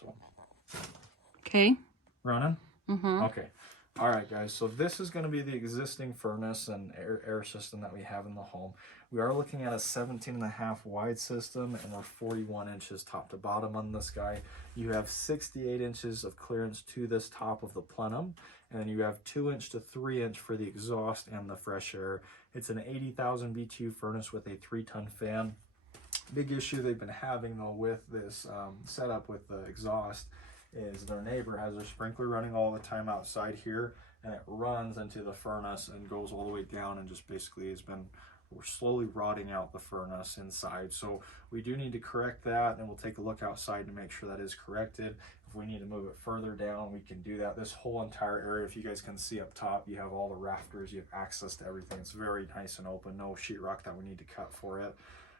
So. Okay. Running? Mm-hmm. Okay. All right, guys. So this is going to be the existing furnace and air system that we have in the home. We are looking at a 17.5 wide system, and we're 41 inches top to bottom on this guy. You have 68 inches of clearance to this top of the plenum, and then you have 2-inch to 3-inch for the exhaust and the fresh air. It's an 80,000 BTU furnace with a 3-ton fan. Big issue they've been having though with this setup with the exhaust is their neighbor has their sprinkler running all the time outside here, and it runs into the furnace and goes all the way down and just basically we're slowly rotting out the furnace inside. So we do need to correct that, and we'll take a look outside to make sure that is corrected. If we need to move it further down, we can do that. This whole entire area, if you guys can see up top, you have all the rafters, you have access to everything. It's very nice and open, no sheetrock that we need to cut for it.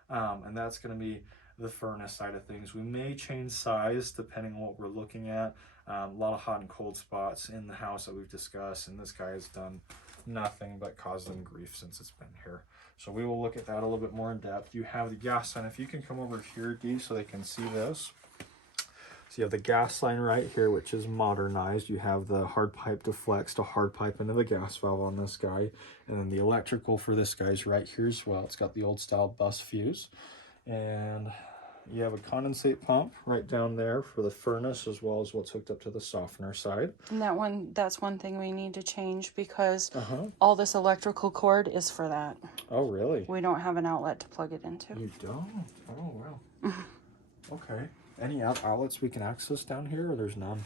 And that's going to be the furnace side of things. We may change size depending on what we're looking at. A lot of hot and cold spots in the house that we've discussed, and this guy has done nothing but cause them grief since it's been here. So we will look at that a little bit more in depth. You have the gas line. If you can come over here, Dee, so they can see this. So you have the gas line right here, which is modernized. You have the hard pipe to flex to hard pipe into the gas valve on this guy. And then the electrical for this guy's right here as well. It's got the old style bus fuse. And you have a condensate pump right down there for the furnace, as well as what's hooked up to the softener side. And that's one thing we need to change, because all this electrical cord is for that. Oh, really? We don't have an outlet to plug it into. You don't? Oh, wow. Okay. Any outlets we can access down here, or there's none?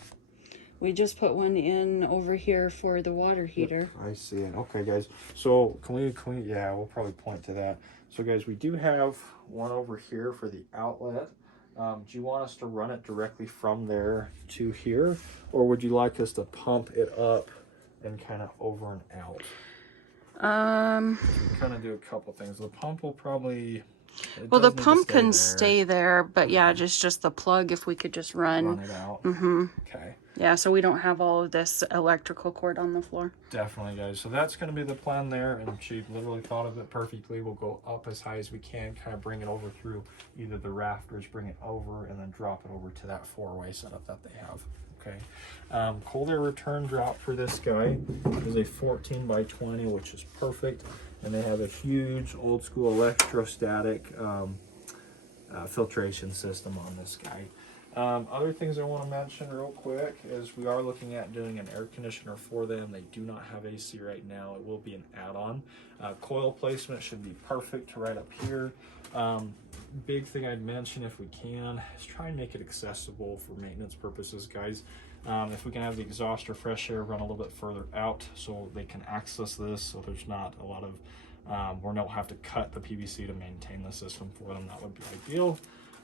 We just put one in over here for the water heater. I see it. Okay, guys. So can we, yeah, we'll probably point to that. So guys, we do have one over here for the outlet. Do you want us to run it directly from there to here, or would you like us to pump it up and kind of over and out? Kind of do a couple things. The pump will probably... Well, the pump can stay there, but yeah, just the plug, if we could just run it out. Okay. Yeah, so we don't have all of this electrical cord on the floor. Definitely, guys. So that's going to be the plan there, and she literally thought of it perfectly. We'll go up as high as we can, kind of bring it over through either the rafters, bring it over, and then drop it over to that 4-way setup that they have. Okay. Cold air return drop for this guy is a 14 by 20, which is perfect. And they have a huge old school electrostatic filtration system on this guy. Other things I want to mention real quick is we are looking at doing an air conditioner for them. They do not have AC right now. It will be an add-on. Coil placement should be perfect right up here. Big thing I'd mention, if we can, is try and make it accessible for maintenance purposes, guys. If we can have the exhaust or fresh air run a little bit further out so they can access this, so there's not a lot of we don't have to cut the PVC to maintain the system for them, that would be ideal.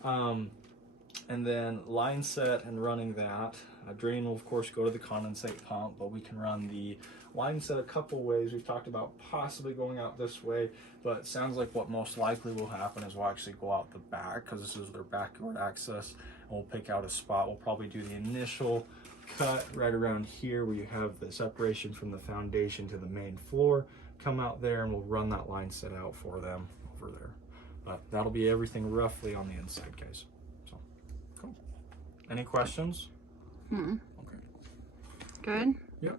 And then line set and running that. Drain will of course go to the condensate pump, but we can run the line set a couple ways. We've talked about possibly going out this way, but it sounds like what most likely will happen is we'll actually go out the back, because this is their backyard access, and we'll pick out a spot. We'll probably do the initial cut right around here where you have the separation from the foundation to the main floor. Come out there and we'll run that line set out for them over there. But that'll be everything roughly on the inside, guys. So, cool. Any questions? Okay. Good. Yep.